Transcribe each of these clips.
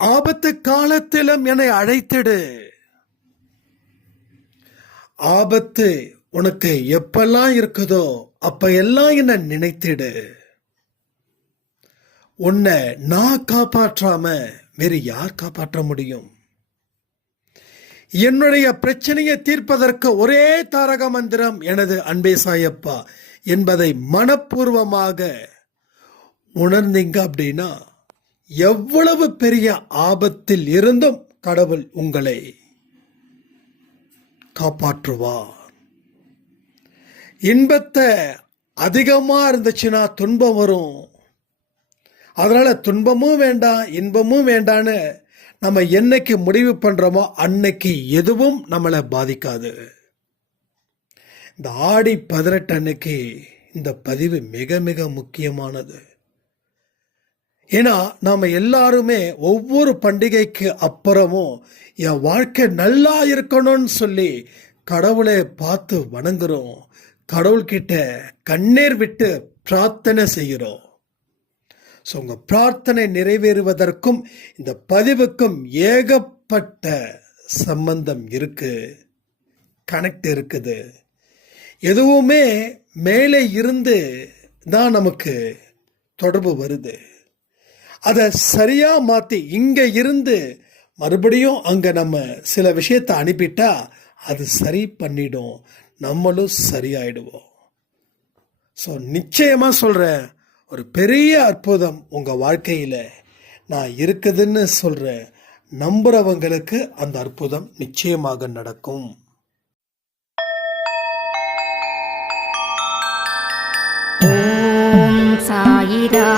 ஆபத்து காலத்திலும் என்னை அழைத்திடு. ஆபத்து உனக்கு எப்பெல்லாம் இருக்குதோ அப்ப எல்லாம் என்ன நினைத்திடு. உன்னை நான் காப்பாற்றாம வேறு யார் காப்பாற்ற முடியும்? என்னுடைய பிரச்சனையை தீர்ப்பதற்கு ஒரே தாரக மந்திரம் எனது அன்பே சாயப்பா என்பதை மனப்பூர்வமாக உணர்ந்தீங்க அப்படின்னா எவ்வளவு பெரிய ஆபத்தில் இருந்தும் கடவுள் உங்களை காப்பாற்றுவார். இன்பத்தை அதிகமா இருந்துச்சுன்னா துன்பம் வரும். அதனால துன்பமும் வேண்டாம் இன்பமும் வேண்டான்னு நம்ம என்னைக்கு முடிவு பண்றோமோ அன்னைக்கு எதுவும் நம்மளை பாதிக்காது. இந்த ஆடி 18 அன்னைக்கு இந்த பதிவு மிக மிக முக்கியமானது. ஏன்னா நாம எல்லாருமே ஒவ்வொரு பண்டிகைக்கு அப்புறமும் என் வாழ்க்கை நல்லா இருக்கணும்னு சொல்லி கடவுளை பார்த்து வணங்குறோம். கடவுள்கிட்ட கண்ணீர் விட்டு பிரார்த்தனை செய்கிறோம். ஸோ உங்கள் பிரார்த்தனை நிறைவேறுவதற்கும் இந்த பதிவுக்கும் ஏகப்பட்ட சம்பந்தம் இருக்கு, கனெக்ட் இருக்குது. எதுவுமே மேலே இருந்து தான் நமக்கு தொடர்பு வருது. அதை சரியா மாற்றி இங்கே இருந்து மறுபடியும் அங்கே நம்ம சில விஷயத்தை அனுப்பிட்டா அது சரி பண்ணிடும், நம்மளும் சரியாயிடுவோம். ஸோ நிச்சயமாக சொல்கிறேன், ஒரு பெரிய அற்புதம் உங்கள் வாழ்க்கையில் நான் இருக்குதுன்னு சொல்கிறேன். நம்புறவங்களுக்கு அந்த அற்புதம் நிச்சயமாக நடக்கும். ஓம் சாயிரா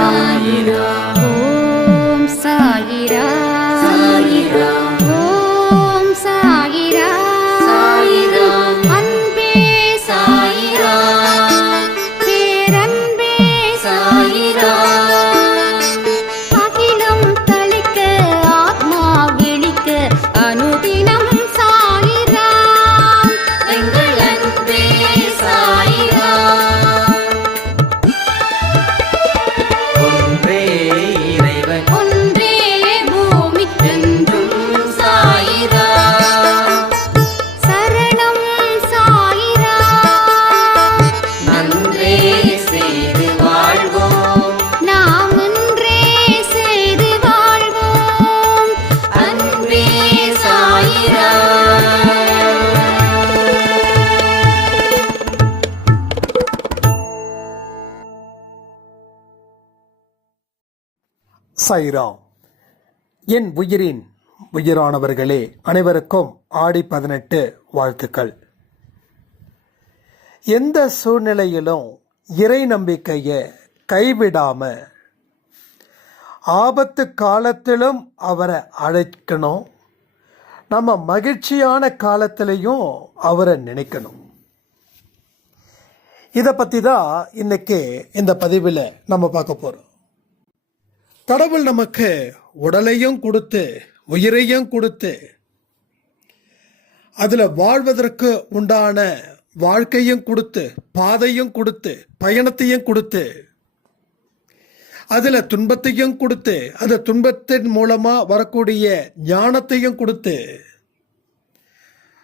சாயிரா, ஓம் சாயிரா சாயிரா, ஓம் சாயிரா சாயிரா, அன்பே சாயிரா, பேரன்பே சாயிரா, அகிலம் தளிக்க ஆத்மா விழிக்க அனுதினம் சாயிரா, எங்கள் அன்பே சாயிரா. சாயிராம். என் உயிரின் உயிரானவர்களே, அனைவருக்கும் ஆடி 18 வாழ்த்துக்கள். எந்த சூழ்நிலையிலும் இறை நம்பிக்கையை கைவிடாம ஆபத்து காலத்திலும் அவரை அழைக்கணும். நம்ம மகிழ்ச்சியான காலத்திலையும் அவரை நினைக்கணும். இதை பற்றி தான் இன்னைக்கு இந்த பதிவில் நம்ம பார்க்க போகிறோம். கடவுள் நமக்கு உடலையும் கொடுத்து உயிரையும் கொடுத்து அதில் வாழ்வதற்கு உண்டான வாழ்க்கையும் கொடுத்து பாதையும் கொடுத்து பயணத்தையும் கொடுத்து அதில் துன்பத்தையும் கொடுத்து அந்த துன்பத்தின் மூலமாக வரக்கூடிய ஞானத்தையும் கொடுத்து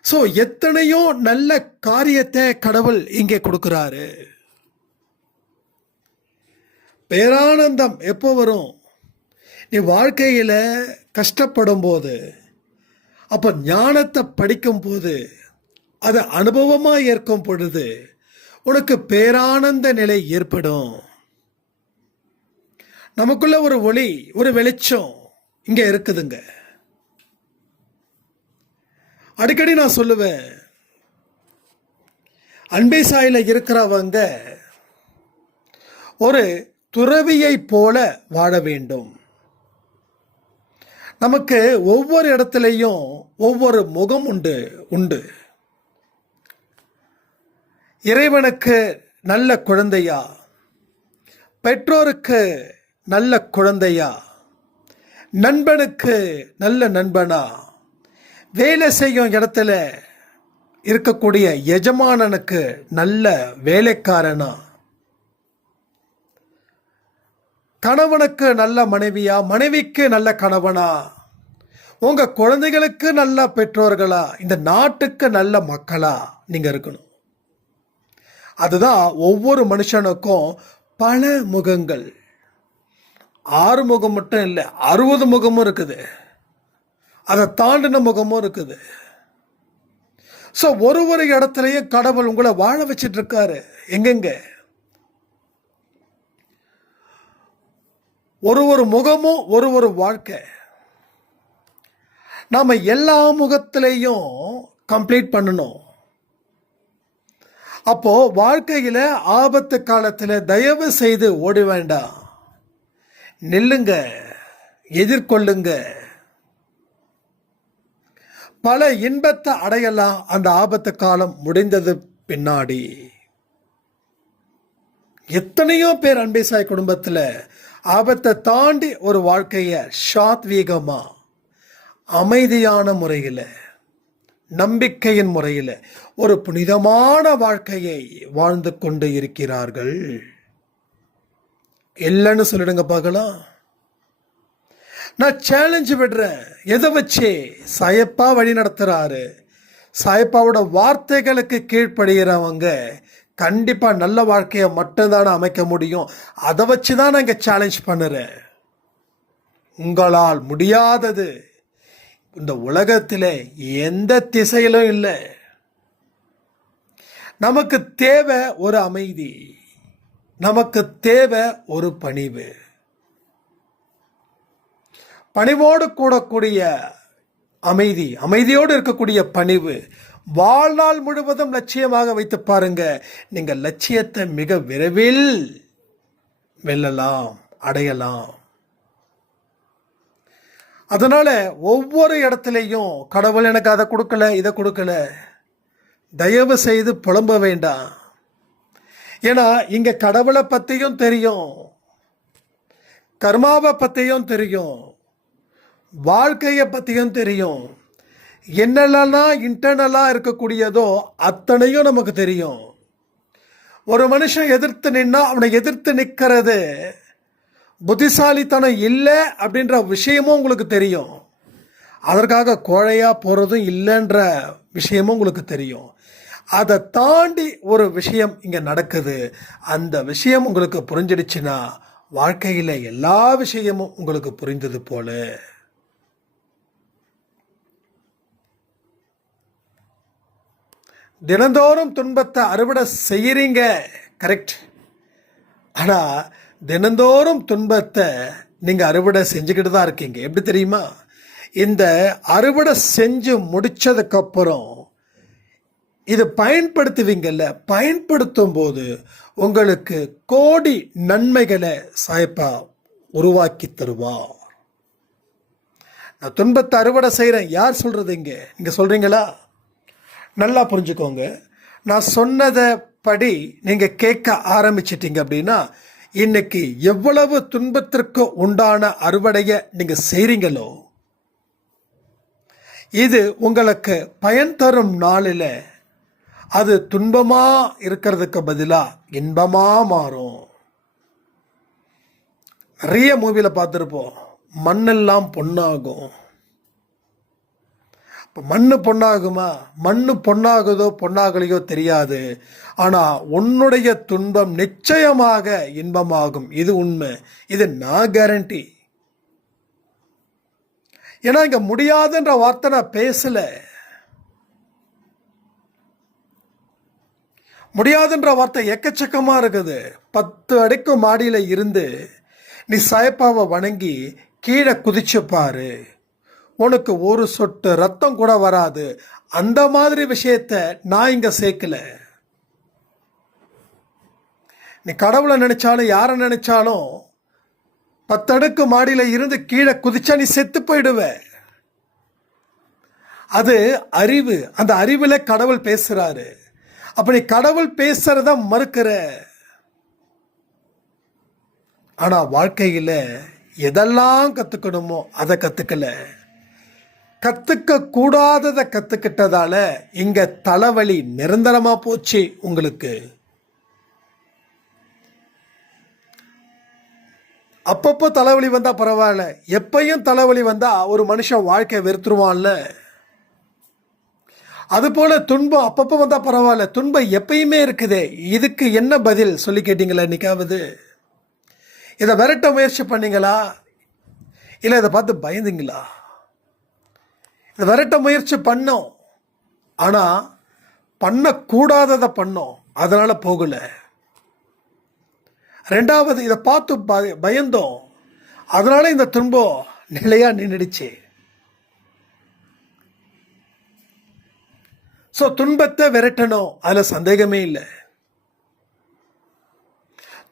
ஸோ எத்தனையோ நல்ல காரியத்தை கடவுள் இங்கே கொடுக்குறாரு. பேரானந்தம் எப்போ வரும்? நீ வாழ்க்கையில் கஷ்டப்படும் போது, அப்போ ஞானத்தை படிக்கும் போது, அதை அனுபவமாக ஏற்கும் பொழுது உனக்கு பேரானந்த நிலை ஏற்படும். நமக்குள்ள ஒரு ஒளி, ஒரு வெளிச்சம் இங்கே இருக்குதுங்க. அடிக்கடி நான் சொல்லுவேன், அன்பே சாயில இருக்கிறவங்க ஒரு துறவியை போல வாழ வேண்டும். நமக்கு ஒவ்வொரு இடத்துலையும் ஒவ்வொரு முகம் உண்டு. இறைவனுக்கு நல்ல குழந்தையா, பெற்றோருக்கு நல்ல குழந்தையா, நண்பனுக்கு நல்ல நண்பனா, வேலை செய்யும் இடத்துல இருக்கக்கூடிய எஜமானனுக்கு நல்ல வேலைக்காரனா, கணவனுக்கு நல்ல மனைவியா, மனைவிக்கு நல்ல கணவனா, உங்க குழந்தைகளுக்கு நல்ல பெற்றோர்களா, இந்த நாட்டுக்கு நல்ல மக்களா நீங்க இருக்கணும். அதுதான் ஒவ்வொரு மனுஷனுக்கும் பல முகங்கள். 6 முகம் மட்டும் இல்லை, 60 முகமும் இருக்குது, அதை தாண்டின முகமும் இருக்குது. ஸோ ஒரு இடத்துலையும் கடவுள் உங்களை வாழ வச்சிட்டு இருக்காரு. எங்கெங்க ஒரு முகமும் ஒரு வாழ்க்கை. நாம் எல்லா முகத்திலையும் கம்ப்ளீட் பண்ணணும். அப்போ வாழ்க்கையில் ஆபத்து காலத்தில் தயவு செய்து ஓடி வேண்டாம், நில்லுங்க, எதிர்கொள்ளுங்க. பல இன்பத்தை அடையலாம் அந்த ஆபத்து காலம் முடிந்தது பின்னாடி. எத்தனையோ பேர் அன்பேசாய் குடும்பத்தில் ஆபத்தை தாண்டி ஒரு வாழ்க்கையை சாத்வீகமா, அமைதியான முறையில், நம்பிக்கையின் முறையில் ஒரு புனிதமான வாழ்க்கையை வாழ்ந்து கொண்டு இருக்கிறார்கள். இல்லைன்னு சொல்லிடுங்க பார்க்கலாம். நான் சேலஞ்சு விடுறேன். எதை வச்சு? சாயப்பா வழி நடத்துறாரு. சாயப்பாவோட வார்த்தைகளுக்கு கீழ்ப்படுகிறவங்க கண்டிப்பா நல்ல வாழ்க்கையை மட்டும்தானே அமைக்க முடியும். அதை வச்சு தான் நான் இங்கே சேலஞ்ச் பண்ணுறேன். உங்களால் முடியாதது இந்த உலகத்தில் எந்த திசையிலும் இல்லை. நமக்கு தேவை ஒரு அமைதி, நமக்கு தேவை ஒரு பணிவு. பணிவோடு கூடக்கூடிய அமைதி, அமைதியோடு இருக்கக்கூடிய பணிவு, வாழ்நாள் முழுவதும் லட்சியமாக வைத்து பாருங்க. நீங்கள் லட்சியத்தை மிக விரைவில் வெல்லலாம், அடையலாம். அதனால ஒவ்வொரு இடத்துலையும் கடவுள் எனக்கு அதை கொடுக்கல, இதை கொடுக்கல, தயவு செய்து புலம்ப வேண்டாம். ஏன்னா இங்க கடவுளை பற்றியும் தெரியும், கர்மாவை பற்றியும் தெரியும், வாழ்க்கையை பற்றியும் தெரியும். என்னெல்லாம் இன்டர்னலாக இருக்கக்கூடியதோ அத்தனையும் நமக்கு தெரியும். ஒரு மனுஷன் எதிர்த்து நின்னா அவனை எதிர்த்து நிற்கிறது புத்திசாலித்தனம் இல்லை அப்படின்ற விஷயமும் உங்களுக்கு தெரியும். அதற்காக கோழையாக போகிறதும் இல்லைன்ற விஷயமும் உங்களுக்கு தெரியும். அதை தாண்டி ஒரு விஷயம் இங்கே நடக்குது. அந்த விஷயம் உங்களுக்கு புரிஞ்சிடுச்சுன்னா வாழ்க்கையில் எல்லா விஷயமும் உங்களுக்கு புரிந்தது போல. தினந்தோறும் துன்பத்தை அறுவடை செய்கிறீங்க, கரெக்ட். ஆனால் தினந்தோறும் துன்பத்தை நீங்கள் அறுவடை செஞ்சுக்கிட்டு தான் இருக்கீங்க. எப்படி தெரியுமா? இந்த அறுவடை செஞ்சு முடித்ததுக்கப்புறம் இது பயன்படுத்துவீங்கல்ல, பயன்படுத்தும் போது உங்களுக்கு கோடி நன்மைகளை சாயப்பா உருவாக்கி தருவார். நான் துன்பத்தை அறுவடை செய்கிறேன், யார் சொல்கிறது? இங்கே நீங்கள் சொல்கிறீங்களா? நல்லா புரிஞ்சுக்கோங்க. நான் சொன்னதை படி நீங்கள் கேட்க ஆரம்பிச்சிட்டிங்க அப்படின்னா இன்னைக்கு எவ்வளவு துன்பத்திற்கு உண்டான அறுவடையை நீங்கள் செய்கிறீங்களோ இது உங்களுக்கு பயன் தரும் நாளில் அது துன்பமாக இருக்கிறதுக்கு பதிலாக இன்பமாக மாறும். நிறைய மூவியில் பார்த்துருப்போம், மண்ணெல்லாம் பொன்னாகும். மண்ணு பொண்ணாகுமா? மண்ணு பொண்ணாகுதோ பொண்ணாகலையோ தெரியாது. ஆனால் உன்னுடைய துன்பம் நிச்சயமாக இன்பமாகும். இது உண்மை, இது நான் கேரண்டி. ஏன்னா இங்க முடியாதுன்ற வார்த்தை நான் பேசல. முடியாதுன்ற வார்த்தை எக்கச்சக்கமாக இருக்குது. 10 அடிக்கு மாடியில் இருந்து நீ சாயப்பாவை வணங்கி கீழே குதிச்சு பாரு, உனக்கு ஒரு சொட்டு ரத்தம் கூட வராது. அந்த மாதிரி விஷயத்தை நான் இங்க சேர்க்கல. நீ கடவுளை நினைச்சாலும் யாரை நினைச்சாலும் 10 அடுக்கு மாடியில் இருந்து கீழே குதிச்சா நீ செத்து போயிடுவ. அது அறிவு. அந்த அறிவுல கடவுள் பேசுறாரு. அப்ப நீ கடவுள் பேசுறத மறுக்கிற. ஆனா வாழ்க்கையில எதெல்லாம் கத்துக்கணுமோ அதை கத்துக்கல. கத்துக்க கூடாததை கத்துக்கிட்டதால இங்க தலைவலி நிரந்தரமா போச்சு உங்களுக்கு. அப்பப்போ தலைவலி வந்தா பரவாயில்ல, எப்பயும் தலைவலி வந்தா ஒரு மனுஷன் வாழ்க்கையை வெறுத்துருவான்ல. அதுபோல துன்பம் அப்பப்போ வந்தா பரவாயில்ல, துன்பம் எப்பயுமே இருக்குதே, இதுக்கு என்ன பதில் சொல்லி கேட்டீங்களா இன்னைக்காவது? இதை விரட்ட முயற்சி பண்ணீங்களா, இல்லை இதை பார்த்து பயந்தீங்களா? இதை விரட்ட முயற்சி பண்ணோம், ஆனால் பண்ணக்கூடாததை பண்ணோம், அதனால போகல. ரெண்டாவது, இதை பார்த்து பயந்தோம், அதனால இந்த துன்பம் நிலையா நின்றுடுச்சு. ஸோ துன்பத்தை விரட்டணும், அதில் சந்தேகமே இல்லை.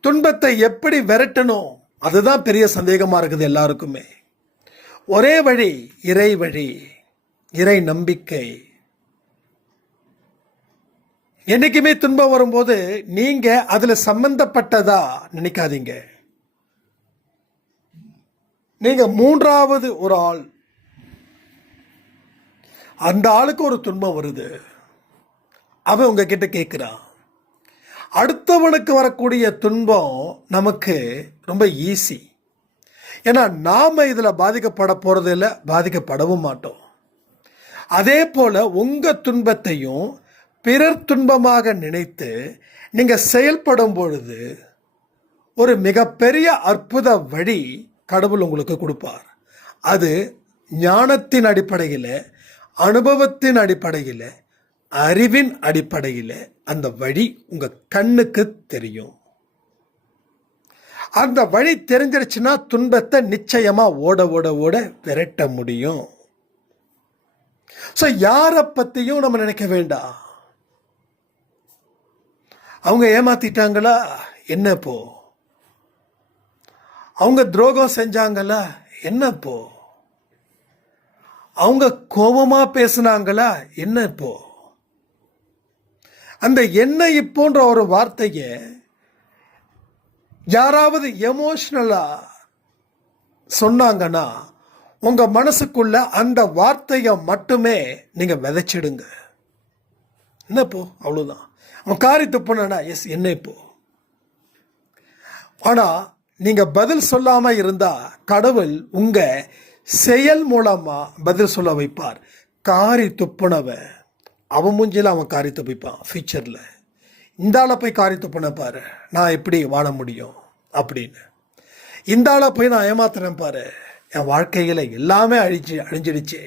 துன்பத்தை எப்படி விரட்டணும், அதுதான் பெரிய சந்தேகமாக இருக்குது எல்லாருக்குமே. ஒரே வழி இறை வழி, இறை நம்பிக்கை. என்னைக்குமே துன்பம் வரும்போது நீங்க அதுல சம்பந்தப்பட்டதா நினைக்காதீங்க. நீங்க மூன்றாவது ஒரு ஆள், அந்த ஆளுக்கு ஒரு துன்பம் வருது, அவன் உங்ககிட்ட கேட்கிறான். அடுத்தவனுக்கு வரக்கூடிய துன்பம் நமக்கு ரொம்ப ஈஸி, ஏன்னா நாம இதுல பாதிக்கப்பட போறது இல்லை, பாதிக்கப்படவும் மாட்டோம். அதே போல உங்க துன்பத்தையும் பிறர் துன்பமாக நினைத்து நீங்க செயல்படும் பொழுது ஒரு மிகப்பெரிய அற்புத வழி கடவுள் உங்களுக்கு கொடுப்பார். அது ஞானத்தின் அடிப்படையில், அனுபவத்தின் அடிப்படையில், அறிவின் அடிப்படையில் அந்த வழி உங்க கண்ணுக்கு தெரியும். அந்த வழி தெரிஞ்சிருச்சுன்னா துன்பத்தை நிச்சயமா ஓட ஓட ஓட விரட்ட முடியும். ஸோ யாரை பற்றியும் நம்ம நினைக்க வேண்டாம். அவங்க ஏமாத்திட்டாங்களா, என்ன போ? அவங்க துரோகம் செஞ்சாங்களா, என்ன போ? அவங்க கோபமா பேசினாங்களா, என்ன போ? அந்த என்ன இப்போன்ற ஒரு வார்த்தையை யாராவது எமோஷனலா சொன்னாங்கன்னா உங்க மனசுக்குள்ள அந்த வார்த்தையை மட்டுமே நீங்க விதைச்சிடுங்க. என்ன போ, அவ்வளவுதான். அவன் காரி துப்புனா எஸ் என்ன இப்போ. ஆனா நீங்க பதில் சொல்லாம இருந்தா கடவுள் உங்க செயல் மூலமா பதில் சொல்ல வைப்பார். காரி துப்புனவன் அவன் மூஞ்சில அவன் காரி துப்பிப்பான் ஃபியூச்சர்ல. இந்த ஆளை போய் காரி துப்புன பாரு, நான் எப்படி வாழ முடியும் அப்படின்னு. இந்த ஆளை போய் நான் ஏமாத்துறேன் பாரு, என் வாழ்க்கையில் எல்லாமே அழிஞ்சிடுச்சு.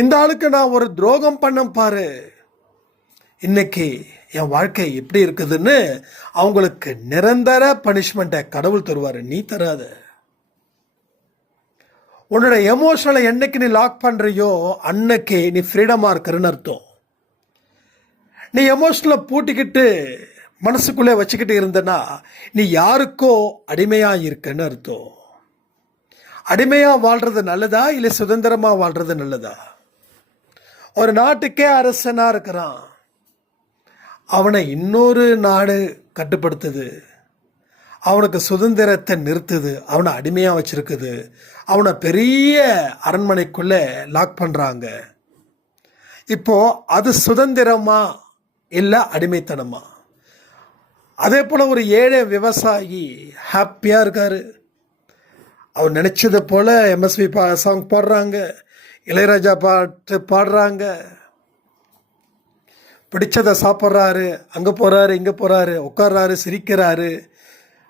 இந்த ஆளுக்கு நான் ஒரு துரோகம் பண்ண பாரு, இன்னைக்கு என் வாழ்க்கை எப்படி இருக்குதுன்னு அவங்களுக்கு நிரந்தர பனிஷ்மெண்ட்டை கடவுள் தருவார், நீ தராத. உன்னோட எமோஷனலை என்னைக்கு நீ லாக் பண்றியோ அன்னைக்கு நீ ஃப்ரீடமாக இருக்கிறன்னு அர்த்தம். நீ எமோஷனலை பூட்டிக்கிட்டு மனசுக்குள்ளே வச்சுக்கிட்டு இருந்தனா நீ யாருக்கோ அடிமையாக இருக்கன்னு அர்த்தம். அடிமையாக வாழ்றது நல்லதா இல்லை சுதந்திரமாக வாழ்றது நல்லதா? ஒரு நாட்டுக்கே அரசனாக இருக்கிறான், அவனை இன்னொரு நாடு கட்டுப்படுத்துது, அவனுக்கு சுதந்திரத்தை நிறுத்துது, அவனை அடிமையாக வச்சிருக்குது, அவனை பெரிய அரண்மனைக்குள்ளே லாக் பண்ணுறாங்க. இப்போ அது சுதந்திரமா இல்லை அடிமைத்தனமா? அதே போல் ஒரு ஏழை விவசாயி ஹாப்பியாக இருக்காரு, அவர் நினச்சதை போல் எம்எஸ்வி சாங் பாடுறாங்க, இளையராஜா பாட்டு பாடுறாங்க, பிடிச்சதை சாப்பிட்றாரு, அங்கே போகிறாரு இங்கே போகிறாரு, உட்கார்றாரு, சிரிக்கிறாரு,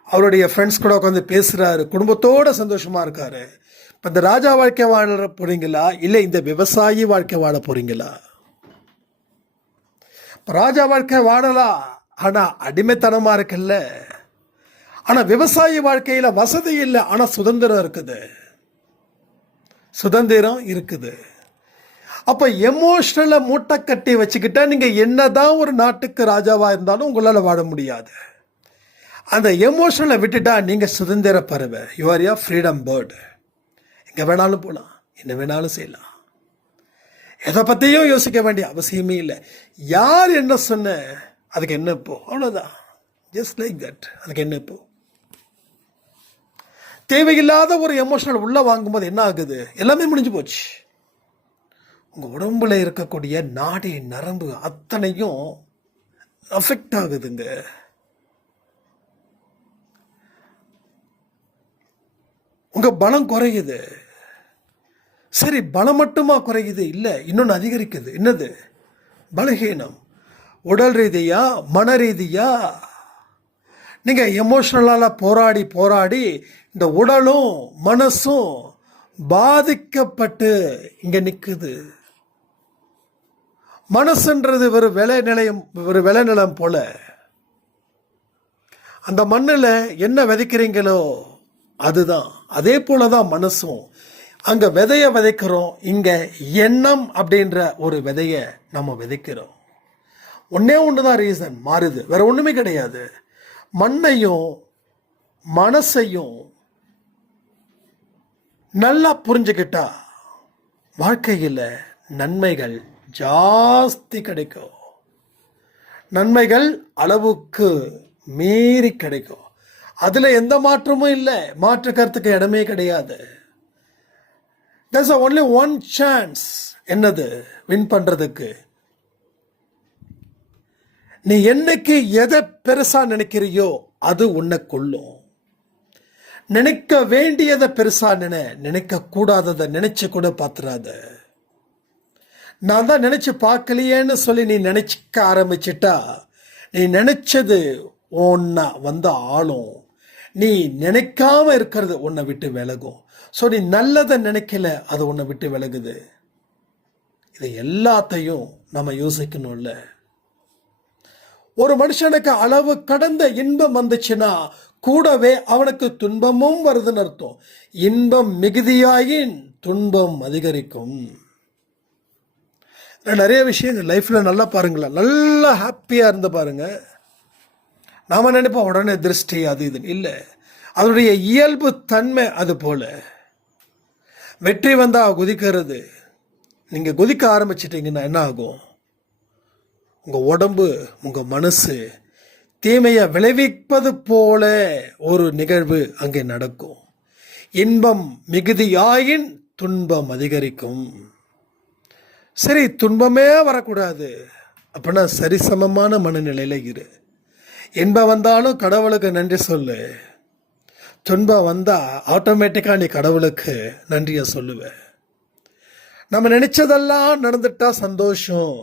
அவருடைய ஃப்ரெண்ட்ஸ் கூட உட்காந்து பேசுகிறாரு, குடும்பத்தோடு சந்தோஷமாக இருக்காரு. இப்போ இந்த ராஜா வாழ்க்கை வாழ போகிறீங்களா இல்லை இந்த விவசாயி வாழ்க்கை வாழ போகிறீங்களா? இப்போ ராஜா வாழ்க்கை வாழலாம், ஆனால் அடிமைத்தனமாக இருக்குல்ல. ஆனால் விவசாயி வாழ்க்கையில் வசதி இல்லை, ஆனால் சுதந்திரம் இருக்குது, சுதந்திரம் இருக்குது. அப்போ எமோஷனலை மூட்டை கட்டி வச்சுக்கிட்டா நீங்கள் என்னதான் ஒரு நாட்டுக்கு ராஜாவாக இருந்தாலும் உங்களால் வாழ முடியாது. அந்த எமோஷனலை விட்டுட்டா நீங்கள் சுதந்திர பறவை, you are yeah freedom bird. எங்கே வேணாலும் போகலாம், என்ன வேணாலும் செய்யலாம், எதை பற்றியும் யோசிக்க வேண்டிய அவசியமே இல்லை. யார் என்ன சொன்ன அதுக்கு என்ன இப்போ, அவ்வளோதான், ஜஸ்ட் லைக் தட். அதுக்கு என்ன இப்போ? தேவையில்லாத ஒரு எமோஷனல் உள்ளே வாங்கும்போது என்ன ஆகுது, எல்லாமே முடிஞ்சு போச்சு. உங்கள் உடம்புல இருக்கக்கூடிய நாடி நரம்பு அத்தனையும் அஃபெக்ட் ஆகுதுங்க. உங்கள் பலம் குறையுது. சரி, பலம் மட்டுமா குறையுது? இல்லை, இன்னொன்று அதிகரிக்குது. என்னது? பலகீனம். உடல் ரீதியா, மன ரீதியா நீங்கள் எமோஷ்னலால் போராடி போராடி இந்த உடலும் மனசும் பாதிக்கப்பட்டு இங்கே நிற்குது. மனசுன்றது ஒரு விளைநிலம் போல. அந்த மண்ணில் என்ன விதைக்கிறீங்களோ அதுதான். அதே போல தான் மனசும். அங்கே விதைய விதைக்கிறோம், இங்கே எண்ணம் அப்படின்ற ஒரு விதையை நம்ம விதைக்கிறோம். ஒன்றே ஒன்று தான் ரீசன் மாறுது, வேற ஒன்றுமே கிடையாது. மண்ணையும் மனசையும் நல்லா புரிஞ்சுக்கிட்டா வாழ்க்கையில் நன்மைகள் ஜாஸ்தி கிடைக்கும். நன்மைகள் அளவுக்கு மீறி கிடைக்கும். அதில் எந்த மாற்றமும் இல்லை, மாற்று கருத்துக்கு இடமே கிடையாது. there's only one chance. என்னது? வின் பண்ணுறதுக்கு. நீ என்னைக்கு எதை பெருசா நினைக்கிறியோ அது உன்னை கொள்ளும். நினைக்க வேண்டியதை பெருசா நினைக்க கூடாததை நினைச்சு கூட பார்த்துறாத. நான் தான் நினைச்சு பார்க்கலையேன்னு சொல்லி நீ நினைச்சிக்க ஆரம்பிச்சிட்டா நீ நினைச்சது உன்னை வந்து ஆளும். நீ நினைக்காம இருக்கிறது உன்னை விட்டு விலகும். ஸோ நீ நல்லதை நினைக்கல, அது உன்னை விட்டு விலகுது. இது எல்லாத்தையும் நம்ம யோசிக்கணும்ல. ஒரு மனுஷனுக்கு அளவு கடந்த இன்பம் வந்துச்சுன்னா கூடவே அவனுக்கு துன்பமும் வருதுன்னு அர்த்தம். இன்பம் மிகுதியாயின் துன்பம் அதிகரிக்கும். நிறைய விஷயங்கள் லைஃப்பில் நல்லா பாருங்களேன், நல்லா ஹாப்பியாக இருந்து பாருங்க. நாம் நினைப்போம் உடனே திருஷ்டி அது இதுன்னு. இல்லை, அதனுடைய இயல்பு தன்மை அது போல. வெற்றி வந்தால் குதிக்கிறது. நீங்கள் குதிக்க ஆரம்பிச்சிட்டிங்கன்னா என்ன ஆகும்? உங்கள் உடம்பு, உங்கள் மனசு தீமையை விளைவிப்பது போல ஒரு நிகழ்வு அங்கே நடக்கும். இன்பம் மிகுதியாயின் துன்பம் அதிகரிக்கும். சரி, துன்பமே வரக்கூடாது அப்படின்னா சரிசமமான மனநிலையில் இரு. இன்பம் வந்தாலும் கடவுளுக்கு நன்றி சொல்லு. துன்பம் வந்தால் ஆட்டோமேட்டிக்காக நீ கடவுளுக்கு நன்றியை சொல்லுவ. நம்ம நினைச்சதெல்லாம் நடந்துட்டா சந்தோஷம்.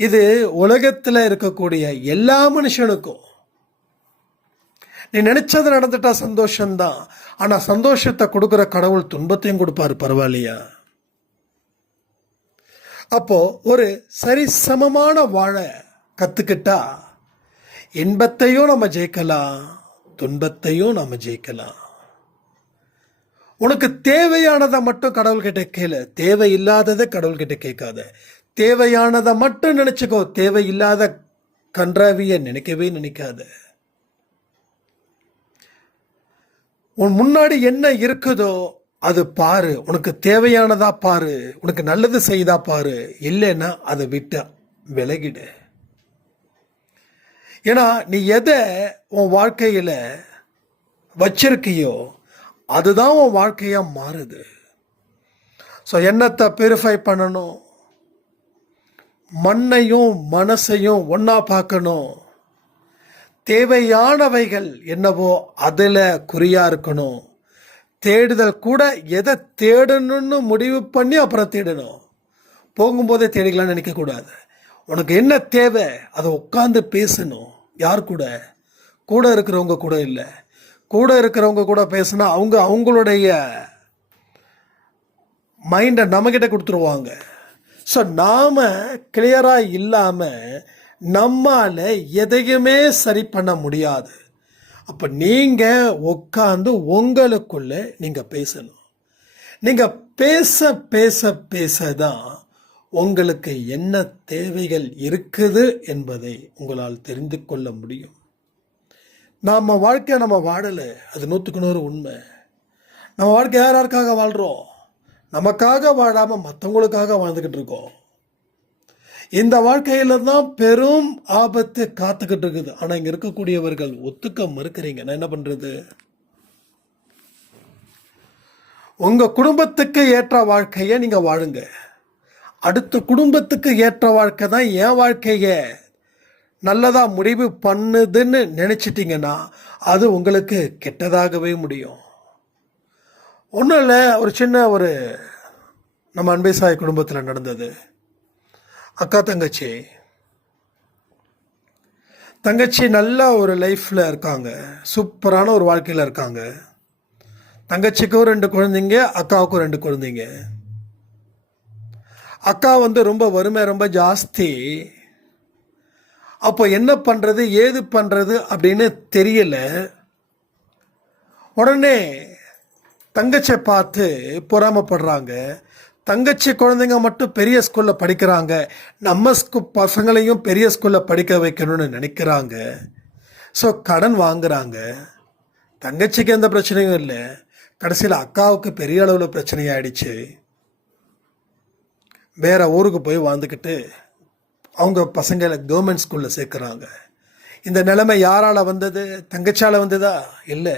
இது உலகத்தில் இருக்கக்கூடிய எல்லா மனுஷனுக்கும். நீ நினைச்சது நடந்துட்டா சந்தோஷம்தான். ஆனால் சந்தோஷத்தை கொடுக்குற கடவுள் துன்பத்தையும் கொடுப்பாரு, பரவாயில்லையா? அப்போ ஒரு சரிசமமான வாழ கற்றுக்கிட்டா இன்பத்தையும் நம்ம ஜெயிக்கலாம், துன்பத்தையும் நம்ம ஜெயிக்கலாம். உனக்கு தேவையானதை மட்டும் கடவுள்கிட்ட கேளு, தேவையில்லாததை கடவுள்கிட்ட கேட்காத. தேவையானதை மட்டும் நினைச்சுக்கோ, தேவையில்லாத கன்றாவிய நினைக்கவே நினைக்காத. உன் முன்னாடி என்ன இருக்குதோ அது பாரு, உனக்கு தேவையானதா பாரு, உனக்கு நல்லது செய்தா பாரு, இல்லைன்னா அதை விட்டு விலகிடு. ஏன்னா நீ எதை உன் வாழ்க்கையில் வச்சிருக்கியோ அதுதான் உன் வாழ்க்கையாக மாறுது. ஸோ எண்ணத்தை பியூரிஃபை பண்ணணும், மண்ணையும் மனசையும் ஒன்றா பார்க்கணும். தேவையானவைகள் என்னவோ அதில் குறியாக இருக்கணும். தேடுதல் கூட எதை தேடணும்னு முடிவு பண்ணி அப்புறம் தேடணும். போகும்போதே தேடிக்கலாம்னு நினைக்கக்கூடாது. உனக்கு என்ன தேவை அதை உட்காந்து பேசணும். யார் கூட? கூட இருக்கிறவங்க கூட இல்லை. கூட இருக்கிறவங்க கூட பேசினா அவங்க அவங்களுடைய மைண்டை நம்மக்கிட்ட கொடுத்துருவாங்க. ஸோ நாம் கிளியராக இல்லாமல் நம்மால் எதையுமே சரி பண்ண முடியாது. அப்போ நீங்கள் உட்காந்து உங்களுக்குள்ளே நீங்கள் பேசணும். நீங்கள் பேச பேச பேச தான் உங்களுக்கு என்ன தேவைகள் இருக்குது என்பதை உங்களால் தெரிந்து கொள்ள முடியும். நம்ம வாழ்க்கை நம்ம வாழலை, அது 100க்கு 100 உண்மை. நம்ம வாழ்க்கை யார் யாருக்காக வாழ்கிறோம்? நமக்காக வாழாமல் மற்றவங்களுக்காக வாழ்ந்துக்கிட்டு இருக்கோம். இந்த வாழ்க்கையில தான் பெரும் ஆபத்து காத்துக்கிட்டு இருக்குது. ஆனால் இங்கே இருக்கக்கூடியவர்கள் ஒத்துக்க மறுக்கிறீங்க. நான் என்ன பண்ணுறது? உங்கள் குடும்பத்துக்கு ஏற்ற வாழ்க்கையை நீங்கள் வாழுங்க. அடுத்த குடும்பத்துக்கு ஏற்ற வாழ்க்கை தான் என் வாழ்க்கையை நல்லதாக முடிவு பண்ணுதுன்னு நினச்சிட்டிங்கன்னா அது உங்களுக்கு கெட்டதாகவே முடியும். ஒன்றும் இல்லை, ஒரு சின்ன நம்ம அன்பை சாய் குடும்பத்தில் நடந்தது. அக்கா தங்கச்சி நல்ல ஒரு லைஃப்பில் இருக்காங்க, சூப்பரான ஒரு வாழ்க்கையில் இருக்காங்க. தங்கச்சிக்கும் 2 குழந்தைங்க, அக்காவுக்கும் 2 குழந்தைங்க. அக்கா ரொம்ப வறுமை ரொம்ப ஜாஸ்தி. அப்போ என்ன பண்ணுறது ஏது பண்ணுறது அப்படின்னு தெரியல. உடனே தங்கச்சியை பார்த்து பொறாமப்படுறாங்க. தங்கச்சி குழந்தைங்க மட்டும் பெரிய ஸ்கூலில் படிக்கிறாங்க, நம்ம பசங்களையும் பெரிய ஸ்கூலில் படிக்க வைக்கணும்னு நினைக்கிறாங்க. ஸோ கடன் வாங்குறாங்க. தங்கச்சிக்கு எந்த பிரச்சனையும் இல்லை. கடைசியில் அக்காவுக்கு பெரிய அளவில் பிரச்சனையாயிடுச்சு. வேற ஊருக்கு போய் வாழ்ந்துக்கிட்டு அவங்க பசங்களை கவர்மெண்ட் ஸ்கூலில் சேர்க்குறாங்க. இந்த நிலைமை யாரால் வந்தது? தங்கச்சியால் வந்ததா? இல்லை.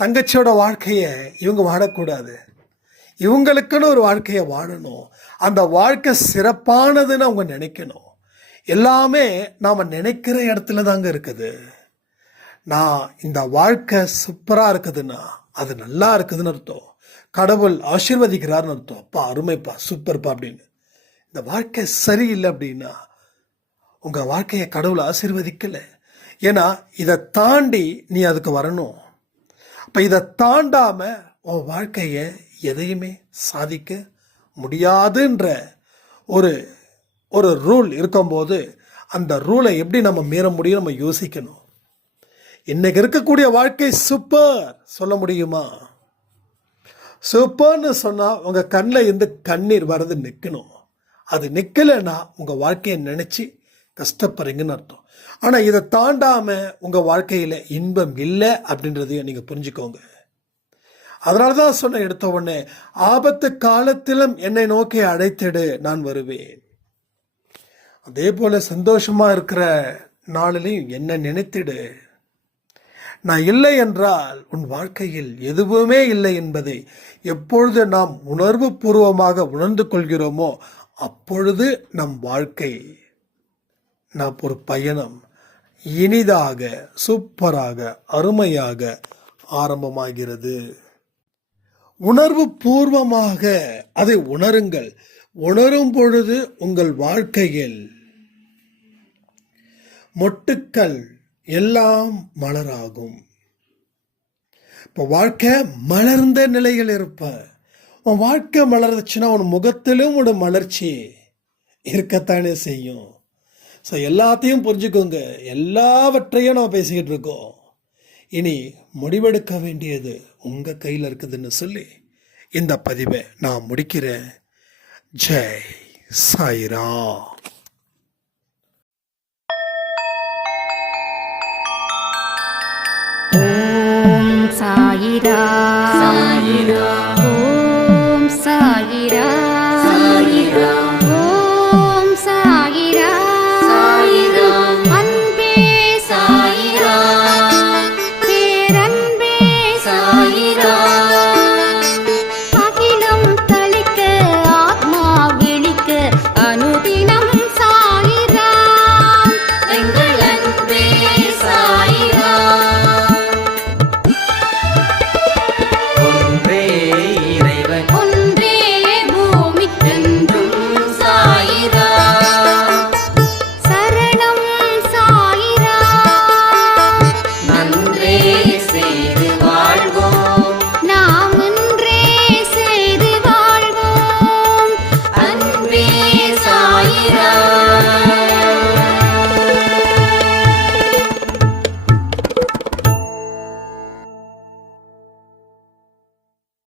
தங்கச்சியோட வாழ்க்கையை இவங்க வாழக்கூடாது, இவங்களுக்குன்னு ஒரு வாழ்க்கையை வாழணும். அந்த வாழ்க்கை சிறப்பானதுன்னு அவங்க நினைக்கணும். எல்லாமே நாம் நினைக்கிற இடத்துல தாங்க இருக்குது. நான் இந்த வாழ்க்கை சூப்பராக இருக்குதுன்னா அது நல்லா இருக்குதுன்னு அர்த்தம். கடவுள் ஆசீர்வதிக்கிறார்னு அர்த்தம். அப்பா அருமைப்பா, சூப்பர்ப்பா அப்படின்னு. இந்த வாழ்க்கை சரியில்லை அப்படின்னா உங்கள் வாழ்க்கையை கடவுள் ஆசீர்வதிக்கலை. ஏன்னா இதை தாண்டி நீ அதுக்கு வரணும். அப்போ இதை தாண்டாமல் உன் வாழ்க்கையை எதையுமே சாதிக்க முடியாதுன்ற ஒரு ரூல் இருக்கும்போது அந்த ரூலை எப்படி நம்ம மீற முடியும் நம்ம யோசிக்கணும். இன்னைக்கு இருக்கக்கூடிய வாழ்க்கை சூப்பர் சொல்ல முடியுமா? சூப்பர்னு சொன்னால் உங்கள் கண்ணில் இருந்து கண்ணீர் வர்றது நிற்கணும். அது நிற்கலைன்னா உங்கள் வாழ்க்கையை நினச்சி கஷ்டப்படுறீங்கன்னு அர்த்தம். ஆனால் இதை தாண்டாமல் உங்கள் வாழ்க்கையில் இன்பம் இல்லை அப்படின்றதையும் நீங்கள் புரிஞ்சுக்கோங்க. அதனால தான் சொன்ன எடுத்த உடனே, ஆபத்து காலத்திலும் என்னை நோக்கி அழைத்திடு, நான் வருவேன். அதே போல் சந்தோஷமாக இருக்கிற நாளிலையும் என்னை நினைத்திடு. நான் இல்லை என்றால் உன் வாழ்க்கையில் எதுவுமே இல்லை என்பதை எப்பொழுது நாம் உணர்வு பூர்வமாக உணர்ந்து கொள்கிறோமோ அப்பொழுது நம் வாழ்க்கை, நாம் ஒரு பயணம் இனிதாக சூப்பராக அருமையாக ஆரம்பமாகிறது. உணர்வு பூர்வமாக அதை உணருங்கள். உணரும் பொழுது உங்கள் வாழ்க்கையில் மொட்டுக்கள் எல்லாம் மலராகும். இப்போ வாழ்க்கை மலர்ந்த நிலையில் இருப்ப. உன் வாழ்க்கை மலர்ந்துச்சுன்னா உன் முகத்திலும் ஒரு மலர்ச்சி இருக்கத்தானே செய்யும். ஸோ எல்லாத்தையும் புரிஞ்சுக்கோங்க. எல்லாவற்றையும் நம்ம பேசிக்கிட்டு இருக்கோம். இனி முடிவெடுக்க வேண்டியது உங்கள் கையில் இருக்குதுன்னு சொல்லி இந்த பதிவை நான் முடிக்கிறேன். ஜெய் சாய்ராம். ஓம் சாயிரா. சாயிரா.